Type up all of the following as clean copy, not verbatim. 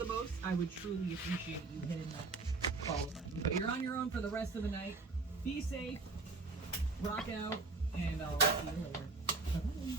the most, I would truly appreciate you hitting that call button. But you're on your own for the rest of the night. Be safe, rock out, and I'll see you later. Bye-bye.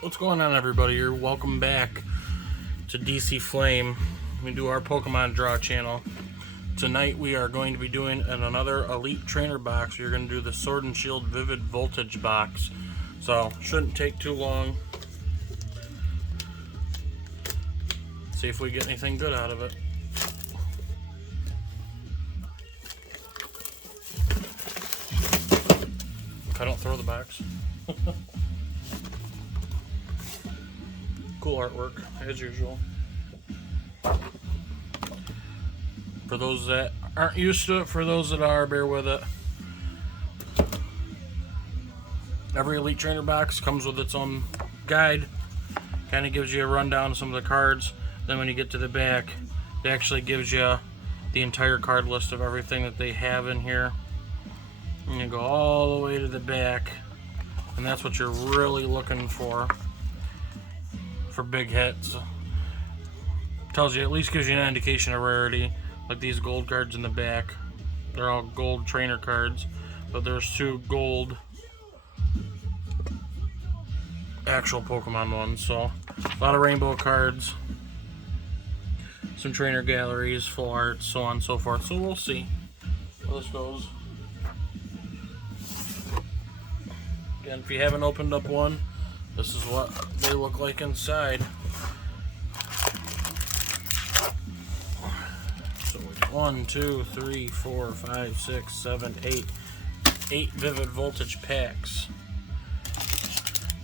What's going on, everybody? You're welcome back to DC Flame. We do our Pokemon Draw channel. Tonight we are going to be doing another Elite Trainer box. We're going to do the Sword and Shield Vivid Voltage box. So, shouldn't take too long. See if we get anything good out of it. I don't throw the box. Cool artwork, as usual. For those that aren't used to it, for those that are, bear with it. Every Elite Trainer box comes with its own guide. Kind of gives you a rundown of some of the cards. Then when you get to the back, it actually gives you the entire card list of everything that they have in here. And you go all the way to the back. And that's what you're really looking for big hits. Tells you, at least gives you an indication of rarity. Like these gold cards in the back, they're all gold trainer cards, but there's 2 gold actual Pokemon ones. So a lot of rainbow cards, some trainer galleries, full art, so on and so forth. So we'll see how this goes. Again, if you haven't opened up one, this is what they look like inside. So 1, 2, 3, 4, 5, 6, 7, 8. 8 Vivid Voltage packs.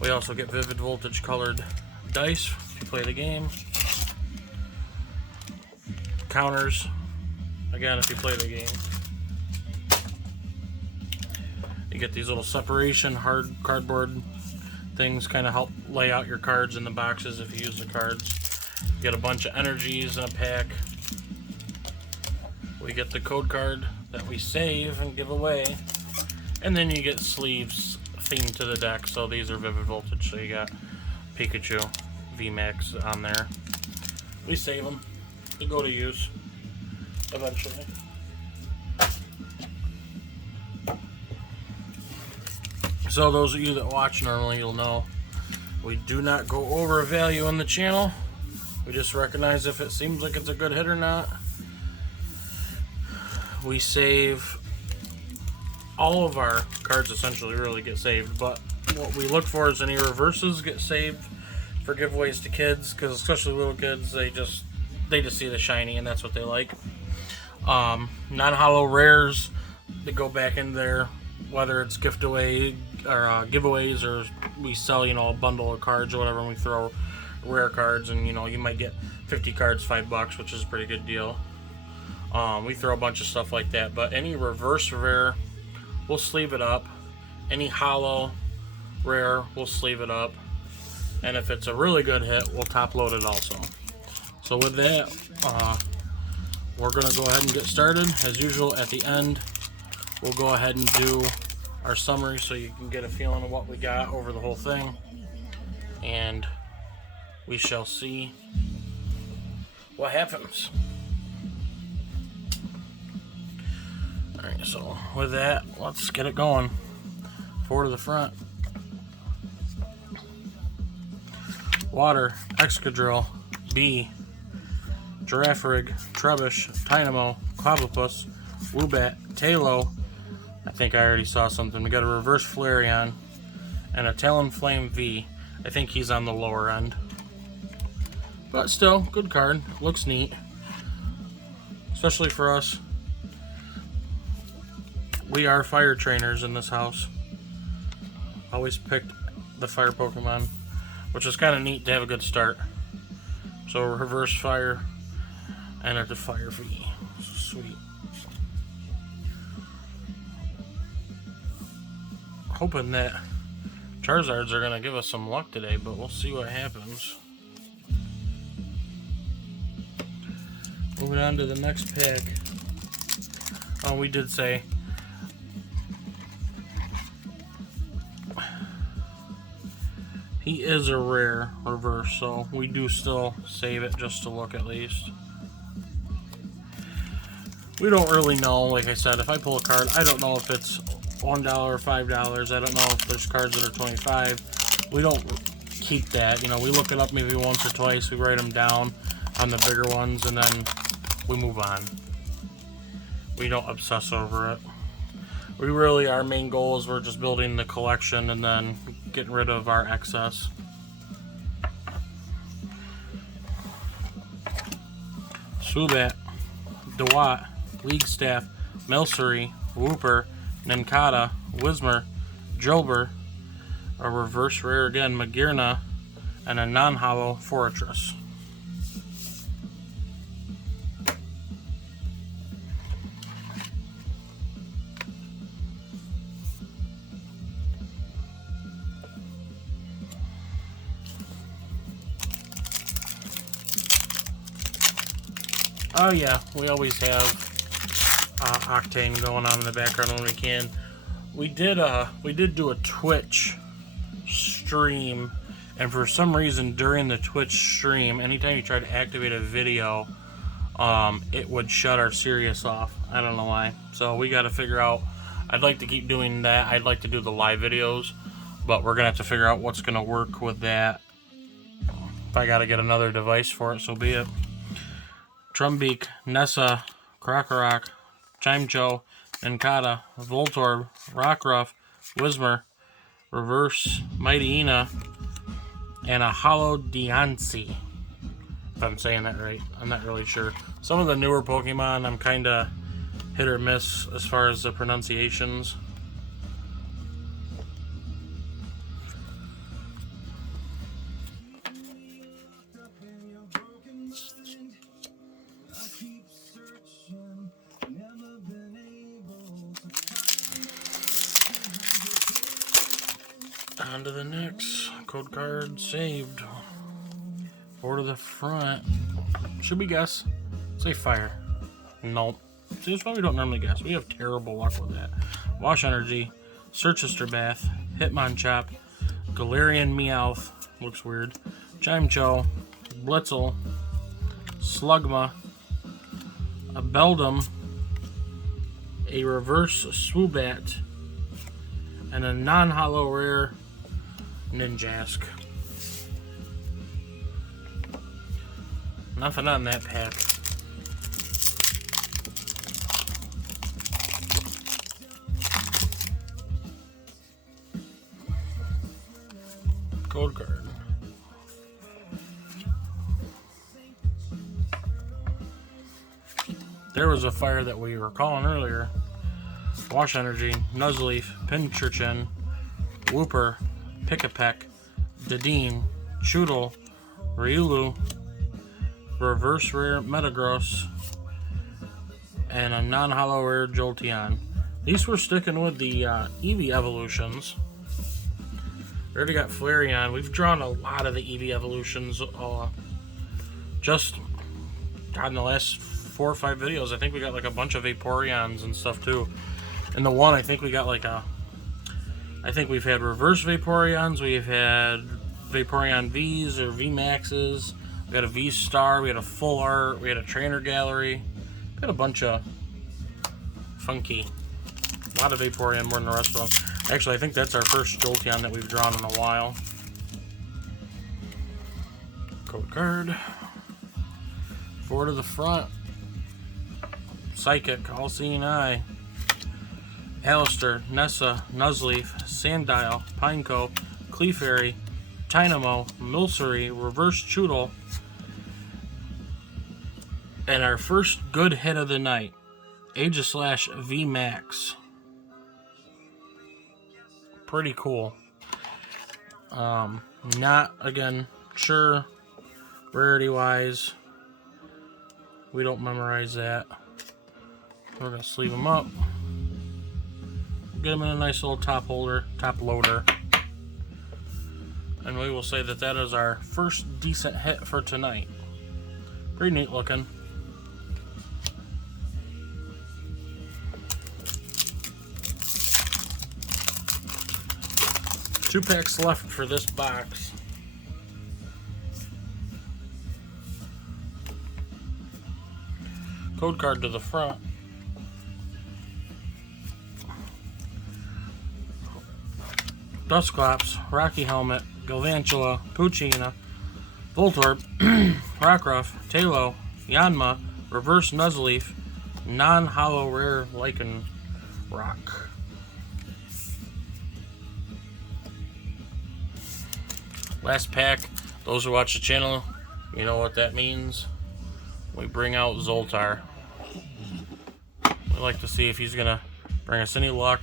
We also get Vivid Voltage colored dice if you play the game. Counters, again, if you play the game. You get these little separation hard cardboard things, kind of help lay out your cards in the boxes if you use the cards. You get a bunch of energies in a pack. We get the code card that we save and give away, and then you get sleeves themed to the deck. So these are Vivid Voltage, so you got Pikachu, VMAX on there. We save them to go to use eventually. So those of you that watch normally, you'll know we do not go over a value on the channel. We just recognize if it seems like it's a good hit or not. We save all of our cards, essentially really get saved, but what we look for is any reverses get saved for giveaways to kids, because especially little kids, they just see the shiny and that's what they like. Non-hollow rares that go back in there, whether it's gift away or giveaways, or we sell, a bundle of cards or whatever, and we throw rare cards, and you might get 50 cards, $5, which is a pretty good deal. We throw a bunch of stuff like that, but any reverse rare, we'll sleeve it up. Any hollow rare, we'll sleeve it up. And if it's a really good hit, we'll top load it also. So with that, we're gonna go ahead and get started. As usual, at the end, we'll go ahead and do our summary so you can get a feeling of what we got over the whole thing, and we shall see what happens. Alright, so with that, let's get it going. Forward to the front. Water, Excadrill, B, Girafarig, Trubbish, Tynamo, Clobbopus, Woobat, Tailo. I think I already saw something. We got a reverse Flareon and a Talonflame V. I think he's on the lower end. But still, good card. Looks neat. Especially for us. We are fire trainers in this house. Always picked the fire Pokemon, which is kind of neat to have a good start. So reverse fire and a fire V. Sweet. hoping that Charizards are going to give us some luck today, but we'll see what happens. Moving on to the next pack. Oh, we did say he is a rare reverse, so we do still save it just to look at least. We don't really know, like I said, if I pull a card, I don't know if it's $1 or $5. I don't know if there's cards that are 25. We don't keep that. You know, we look it up maybe once or twice. We write them down on the bigger ones, and then we move on. We don't obsess over it. We really, our main goal is we're just building the collection and then getting rid of our excess. Swoobat, DeWatt, League Staff, Milcery, Wooper, Nincada, Whismur, Jolber, a reverse rare again, Magearna, and a non-hollow Fortress. Oh yeah, we always have Octane going on in the background when we can. We did do a Twitch stream, and for some reason during the Twitch stream, anytime you try to activate a video, it would shut our Sirius off. I don't know why. So we got to figure out. I'd like to keep doing that. I'd like to do the live videos, but we're gonna have to figure out what's gonna work with that. If I got to get another device for it, so be it. Trumbeak, Nessa, Krokorok, Chimecho, Nincada, Voltorb, Rockruff, Whismur, Reverse Mightyena, and a Hollow Deontay. If I'm saying that right, I'm not really sure. Some of the newer Pokemon, I'm kind of hit or miss as far as the pronunciations. On to the next code card saved. Four to the front. Should we guess? Say fire. Nope. See, that's why we don't normally guess. We have terrible luck with that. Wash Energy, Surchister Bath, Hitmonchan, Galarian Meowth, looks weird, Chimecho, Blitzel, Slugma, a Beldum, a reverse Swoobat, and a non-hollow rare Ninjask. Nothing on that pack. Code card. There was a fire that we were calling earlier. Wash Energy, Nuzleaf, Pincurchin, Wooper, Pick-a-Peck, Dedenne, Choodle, Riolu, reverse rare Metagross, and a non-hollow rare Jolteon. At least we're sticking with the Eevee evolutions. We already got Flareon. We've drawn a lot of the Eevee evolutions just in the last 4 or 5 videos. I think we got like a bunch of Vaporeons and stuff too. And the one, I think we got like I think we've had reverse Vaporeons, we've had Vaporeon Vs or VMAXs, we got a V-Star, we had a full art, we had a trainer gallery. We got a bunch of funky, a lot of Vaporeon more than the rest of them. Actually, I think that's our first Jolteon that we've drawn in a while. Code card. 4 to the front. Psychic, All-Seeing Eye. Alistair, Nessa, Nuzleaf, Sandile, Pineco, Clefairy, Tynamo, Milcery, Reverse Choodle, and our first good hit of the night, Aegislash VMAX. Pretty cool. Not, again, sure, rarity-wise, we don't memorize that. We're going to sleeve them up. get them in a nice little top holder, top loader. And we will say that that is our first decent hit for tonight. Pretty neat looking. Two packs left for this box. Code card to the front. Dusclops, Rocky Helmet, Galvantula, Poochyena, Voltorb, Rockruff, Talo, Yanma, Reverse Nuzleaf, non-hollow rare Lichen Rock. Last pack. Those who watch the channel, you know what that means. We bring out Zoltar. We like to see if he's gonna bring us any luck.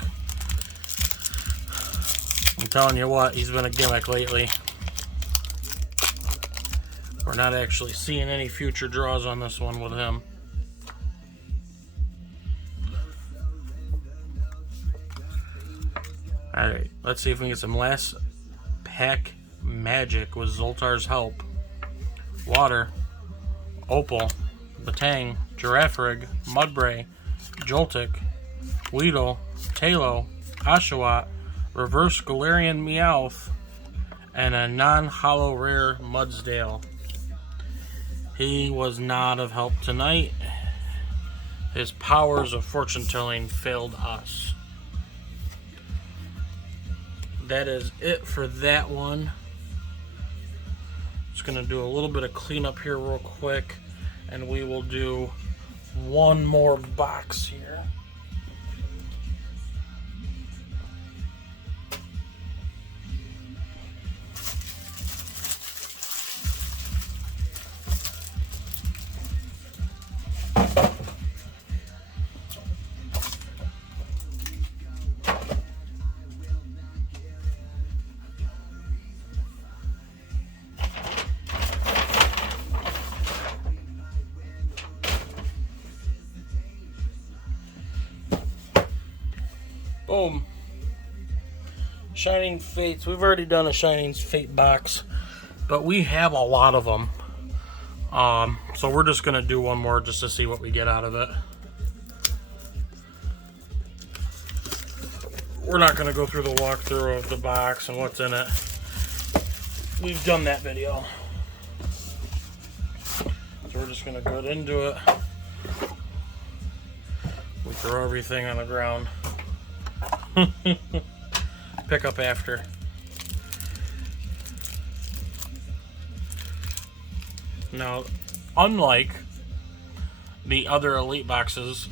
I'm telling you what, he's been a gimmick lately. We're not actually seeing any future draws on this one with him. Alright, let's see if we can get some last pack magic with Zoltar's help. Water, Opal, Batang, Girafarig, Mudbray, Joltik, Weedle, Talo, Oshawott, Reverse Galarian Meowth, and a non-hollow rare Mudsdale. He was not of help tonight. His powers of fortune telling failed us. That is it for that one. Just gonna do a little bit of cleanup here real quick, and we will do one more box here. Boom. Shining Fates. We've already done a Shining Fate box, but we have a lot of them. So we're just going to do one more just to see what we get out of it. We're not going to go through the walkthrough of the box and what's in it. We've done that video. So we're just going to go into it. We throw everything on the ground. Pick up after. Now, unlike the other Elite boxes,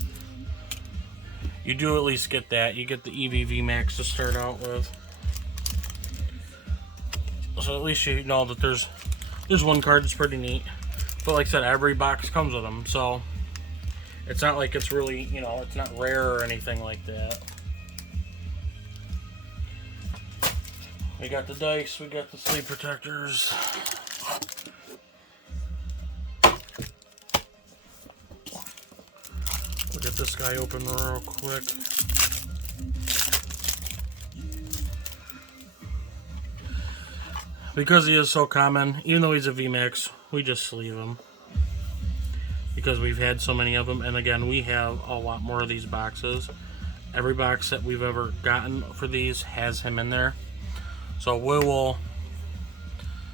you do at least get that. You get the EVV Max to start out with. So at least you know that there's one card that's pretty neat. But like I said, every box comes with them, so it's not like it's really, you know, it's not rare or anything like that. We got the dice, we got the sleeve protectors. We'll get this guy open real quick. Because he is so common, even though he's a VMAX, we just sleeve him. Because we've had so many of them, and again, we have a lot more of these boxes. Every box that we've ever gotten for these has him in there. So we will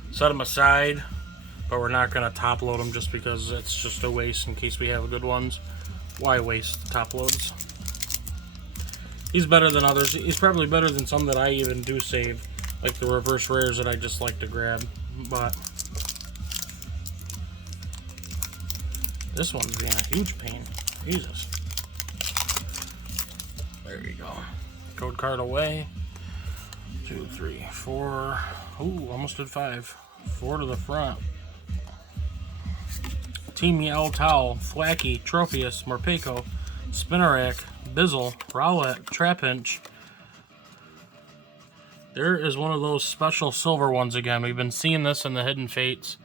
set them aside, but we're not going to top load them just because it's just a waste in case we have good ones. Why waste top loads? He's better than others. He's probably better than some that I even do save, like the reverse rares that I just like to grab. But this one's being a huge pain. Jesus. There we go. Code card away. 2, 3, 4. Ooh, almost did 5. 4 to the front. Team Yell Towel, Thwackey, Trophius, Morpeko, Spinarak, Bizzle, Rowlet, Trapinch. There is one of those special silver ones again. We've been seeing this in the Hidden Fates.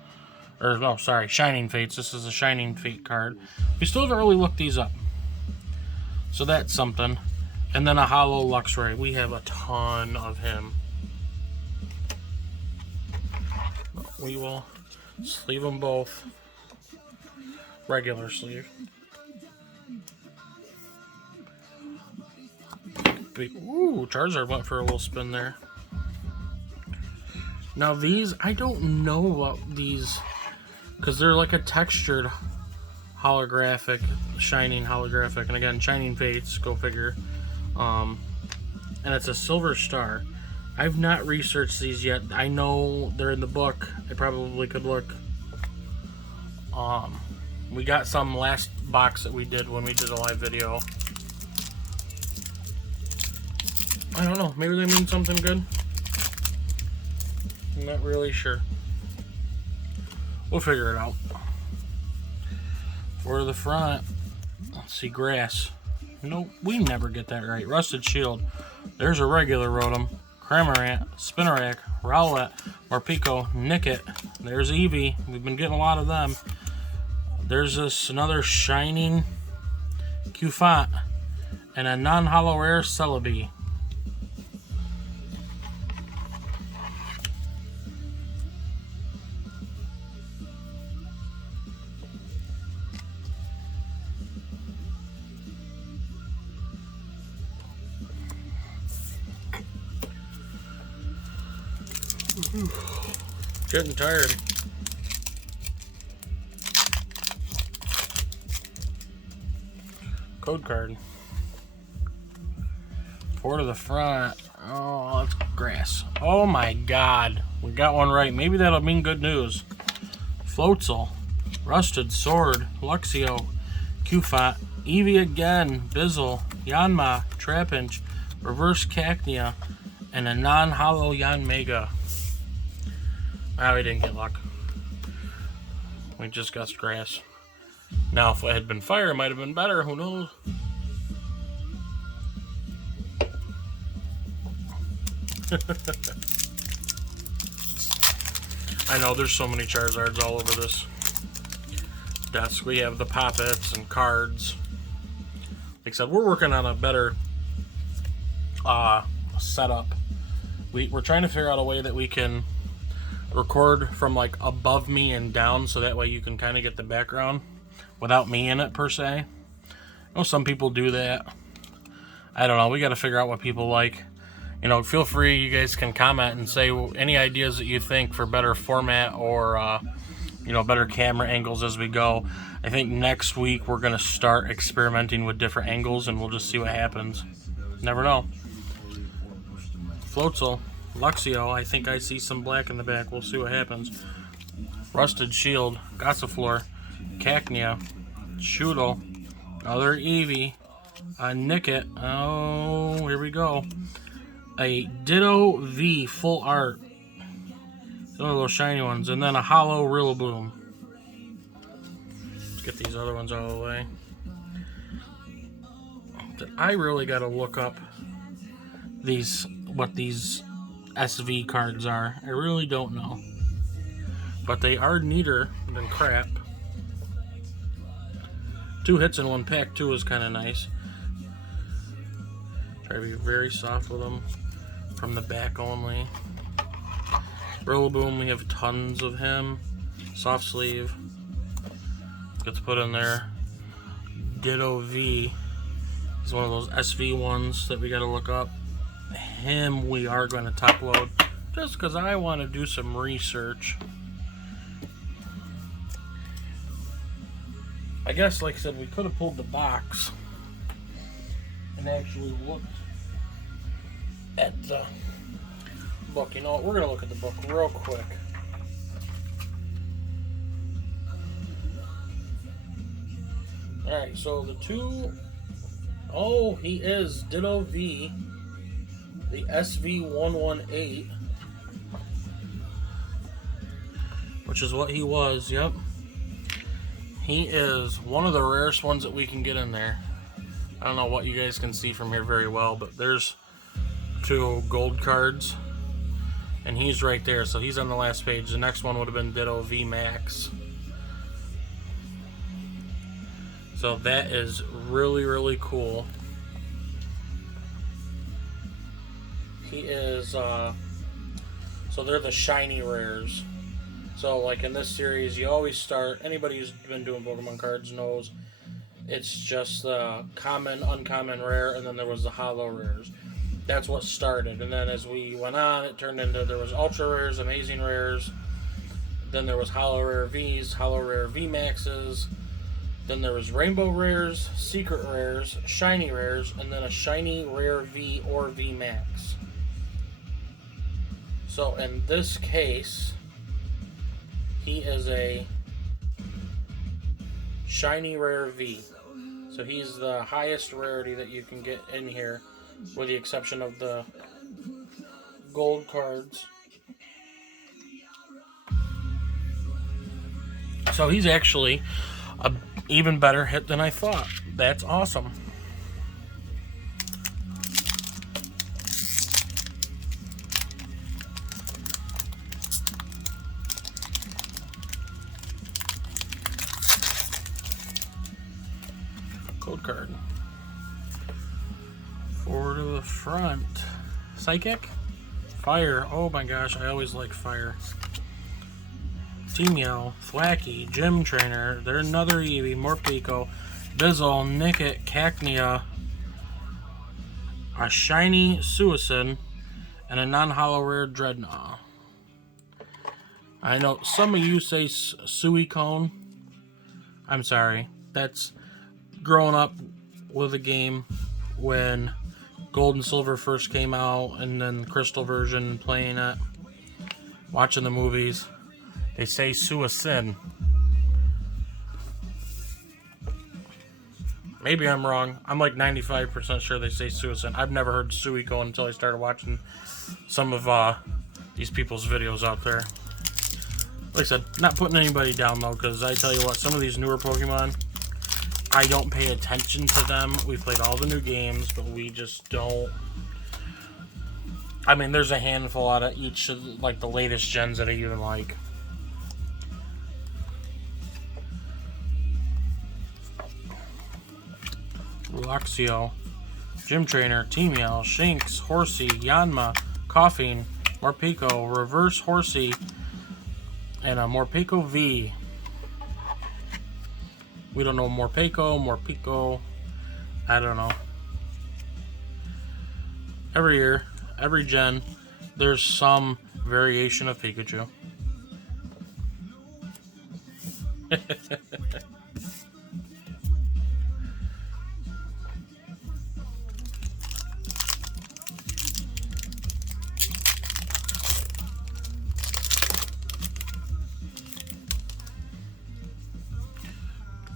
Or, no, sorry, Shining Fates. This is a Shining Fate card. We still haven't really looked these up. So that's something. And then a hollow Luxray. We have a ton of him. We will sleeve them both. Regular sleeve. Ooh, Charizard went for a little spin there. Now these, I don't know what these, because they're like a textured holographic, shining holographic, and again, shining fates, go figure. And it's a silver star. I've not researched these yet. I know they're in the book. I probably could look. We got some last box that we did when we did a live video. I don't know. Maybe they mean something good. I'm not really sure. We'll figure it out. For the front, let's see, grass. Nope, we never get that right. Rusted Shield. There's a regular Rotom. Cramorant, Spinarak, Rowlet, Morpeko, Nickit. There's Eevee. We've been getting a lot of them. There's another shining Qfont and a non-hollow rare Celebi. Getting tired. Code card. Four to the front. Oh, that's grass. Oh my god. We got one right. Maybe that'll mean good news. Floatzel. Rusted Sword. Luxio. Qfont. Eevee again. Bizzle. Yanma. Trapinch. Reverse Cacnea. And a non-hollow Yanmega. Ah, we didn't get luck. We just got grass. Now, if it had been fire, it might have been better. Who knows? I know, there's so many Charizards all over this desk. We have the Poppets and cards. Like I said, we're working on a better setup. We're trying to figure out a way that we can record from like above me and down, so that way you can kind of get the background without me in it per se. I know some people do that. I don't know. We got to figure out what people like. You know, feel free. You guys can comment and say any ideas that you think for better format or you know, better camera angles as we go. I think next week we're gonna start experimenting with different angles, and we'll just see what happens. Never know. Floatzel. Luxio, I think I see some black in the back. We'll see what happens. Rusted Shield, Gossifleur, Cacnea, Shootle, another Eevee, a Nickit. Oh, here we go. A Ditto V full art. One of those shiny ones, and then a hollow Rillaboom. Let's get these other ones out of the way. I really got to look up what these SV cards are. I really don't know, but they are neater than crap. 2 hits in 1 pack too is kind of nice. Try to be very soft with them from the back only. Rillaboom, we have tons of him. Soft sleeve gets put in there. Ditto V, he's one of those SV ones that we got to look up. Him we are going to top load just because I want to do some research. I guess, like I said, we could have pulled the box and actually looked at the book. You know what? We're going to look at the book real quick. Alright, so the two... Oh, he is Ditto V. The SV118, which is what he was, yep. He is one of the rarest ones that we can get in there. I don't know what you guys can see from here very well, but there's 2 gold cards, and he's right there, so he's on the last page. The next one would have been Ditto V Max. So that is really, really cool. He is, so they're the shiny rares. So, like in this series, you always start, anybody who's been doing Pokemon cards knows it's just the common, uncommon, rare, and then there was the holo rares. That's what started. And then as we went on, it turned into, there was ultra rares, amazing rares, then there was holo rare Vs, holo rare VMAXs, then there was rainbow rares, secret rares, shiny rares, and then a shiny rare V or VMAX. So in this case, he is a shiny rare V. So he's the highest rarity that you can get in here, with the exception of the gold cards. So he's actually a even better hit than I thought. That's awesome. Code card. Forward to the front. Psychic? Fire. Oh my gosh, I always like fire. Team Yell, Thwacky, Gym Trainer, they're another Eevee, Morpeko, Bizzle, Nickit, Cacnea, a shiny Suicune, and a non-holo rare Dreadnought. I know some of you say Suicune. I'm sorry. That's growing up with a game when Gold and Silver first came out, and then the Crystal version, playing it, watching the movies. They say Suicune. Maybe I'm wrong. I'm like 95% sure they say Suicune. I've never heard Suicune until I started watching some of these people's videos out there. Like I said, not putting anybody down though, because I tell you what, some of these newer Pokemon, I don't pay attention to them. We've played all the new games, but we just don't. I mean, there's a handful out of each of like the latest gens that I even like. Luxio, Gym Trainer, Team Yell, Shinx, Horsey, Yanma, Koffing, Morpeko, Reverse Horsey, and a Morpeko V. We don't know Morpeko, I don't know. Every year, every gen, there's some variation of Pikachu.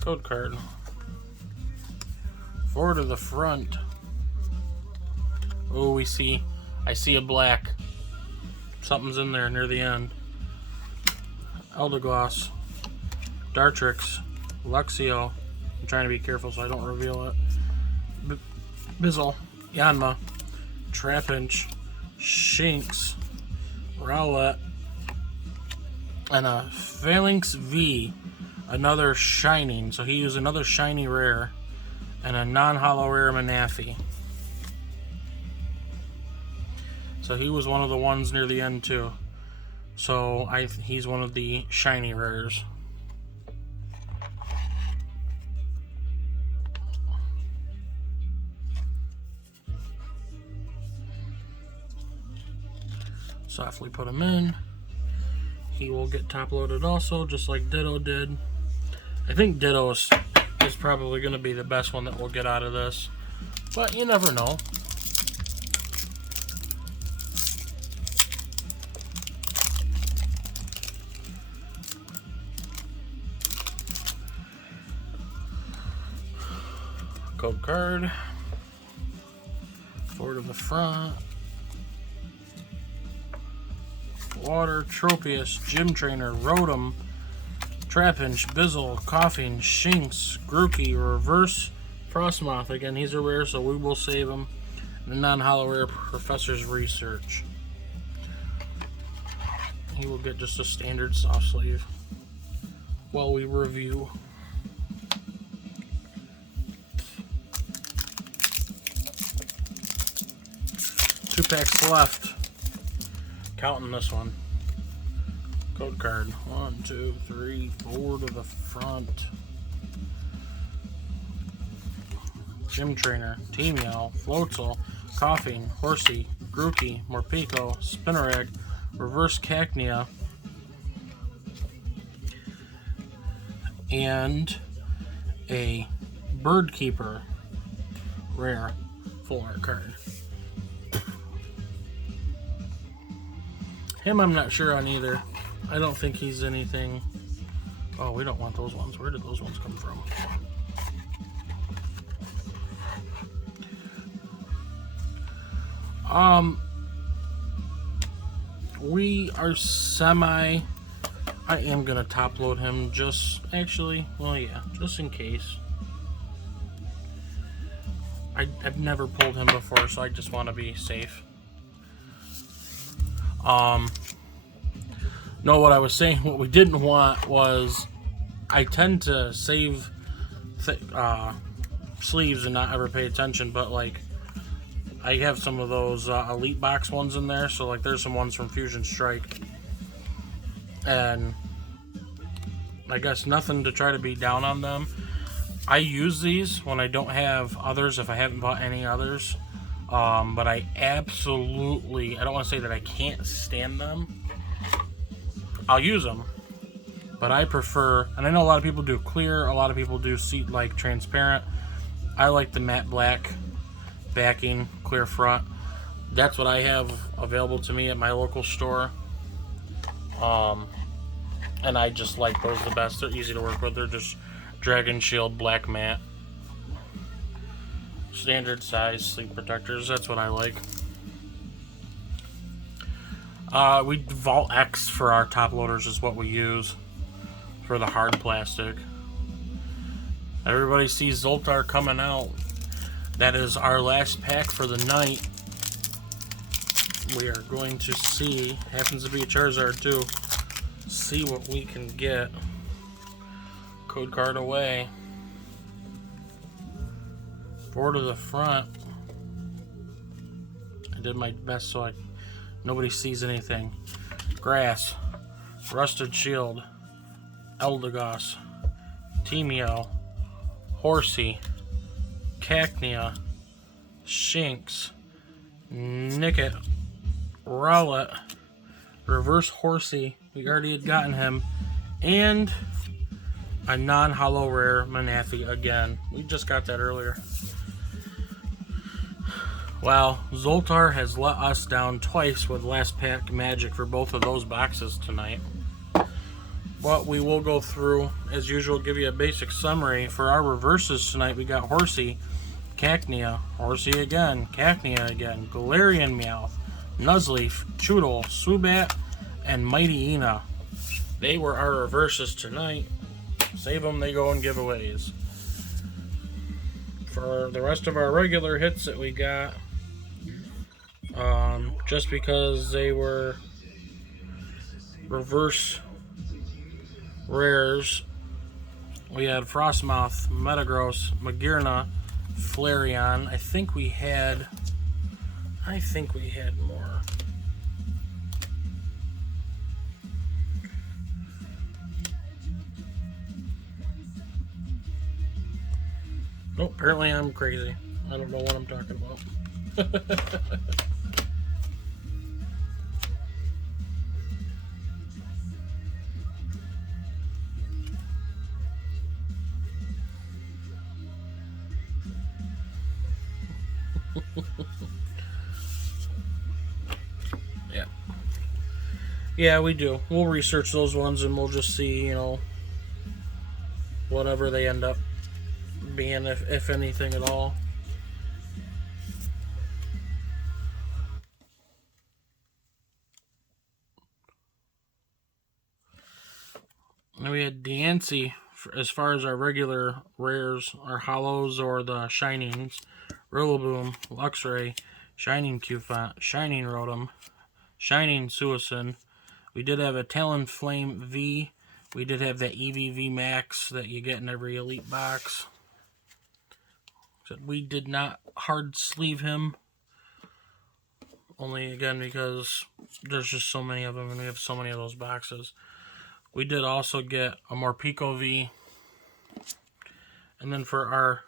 Code card. Forward to the front. Oh, I see a black. Something's in there near the end. Eldegoss, Dartrix, Luxio. I'm trying to be careful so I don't reveal it. Bizzle, Yanma, Trapinch, Shinx, Rowlet, and a Phalanx V. Another shining, so he used another shiny rare, and a non-holo rare Manaphy. So he was one of the ones near the end too. So he's one of the shiny rares. Softly put him in. He will get top loaded also, just like Ditto did. I think Ditto is probably going to be the best one that we'll get out of this, but you never know. Code card. Forward to the front. Water, Tropius, Gym Trainer, Rotom, Trapinch, Bizzle, Koffing, Shinx, Grookey, Reverse Frostmoth. Again, he's a rare, so we will save him. The non-holo rare Professor's Research. He will get just a standard soft sleeve while we review. Two packs left. Counting this one. Code card. 1, 2, 3, 4 to the front. Gym Trainer, Team Yell, Floatzel, Coughing, Horsey, Grookey, Morpeko, Spinarak, Reverse Cacnea, and a Bird Keeper rare full art card. Him I'm not sure on either. I don't think he's anything. Oh, we don't want those ones. Where did those ones come from? We are semi. I am gonna top load him just actually. Well, yeah, just in case. I've never pulled him before, so I just want to be safe. No, what I was saying, what we didn't want was, I tend to save sleeves and not ever pay attention, but like, I have some of those Elite Box ones in there, so like there's some ones from Fusion Strike. And I guess nothing to try to be down on them. I use these when I don't have others, if I haven't bought any others. But I absolutely, I don't want to say that I can't stand them. I'll use them. But I prefer, and I know a lot of people do clear, a lot of people do seat like transparent. I like the matte black backing, clear front. That's what I have available to me at my local store. And I just like those the best. They're easy to work with. They're just Dragon Shield black matte. Standard size sleep protectors. That's what I like. We Vault X for our top loaders is what we use for the hard plastic. Everybody sees Zoltar coming out. That is our last pack for the night. We are going to see, happens to be a Charizard too, see what we can get. Code card away. 4 to the front. I did my best so nobody sees anything. Grass, Rusted Shield, Eldegoss, Teamio, Horsey, Cacnea, Shinx, Nickit, Rowlet, Reverse Horsey, we already had gotten him, and a non-hollow rare Manaphy again. We just got that earlier. Well, Zoltar has let us down twice with last pack magic for both of those boxes tonight. But we will go through, as usual, give you a basic summary. For our reverses tonight, we got Horsey, Cacnea, Horsey again, Cacnea again, Galarian Meowth, Nuzleaf, Choodle, Swoobat, and Mighty Ina. They were our reverses tonight. Save them, they go in giveaways. For the rest of our regular hits that we got, just because they were reverse rares, we had Frostmouth, Metagross, Magearna, Flareon. I think we had more. Oh, apparently I'm crazy. I don't know what I'm talking about. Yeah, we do. We'll research those ones and we'll just see, you know, whatever they end up being, if anything at all. And we had Deancey as far as our regular rares, our hollows or the shinings. Rillaboom, Luxray, Shining Cufant, Shining Rotom, Shining Suicune. We did have a Talonflame V. We did have that EVV Max that you get in every Elite box. We did not hard sleeve him. Only again because there's just so many of them and we have so many of those boxes. We did also get a Morpeko V. And then for our,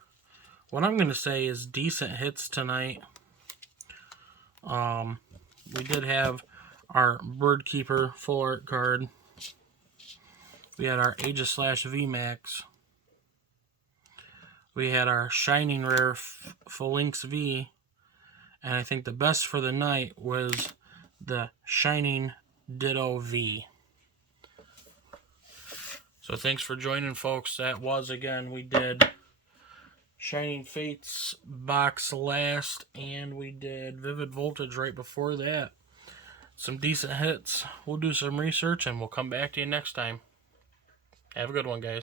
what I'm going to say is decent hits tonight. We did have our Birdkeeper full art card. We had our Aegislash VMAX. We had our Shining Rare Phalanx V. And I think the best for the night was the Shining Ditto V. So thanks for joining, folks. That was, again, we did Shining Fates box last, and we did Vivid Voltage right before that. Some decent hits. We'll do some research, and we'll come back to you next time. Have a good one, guys.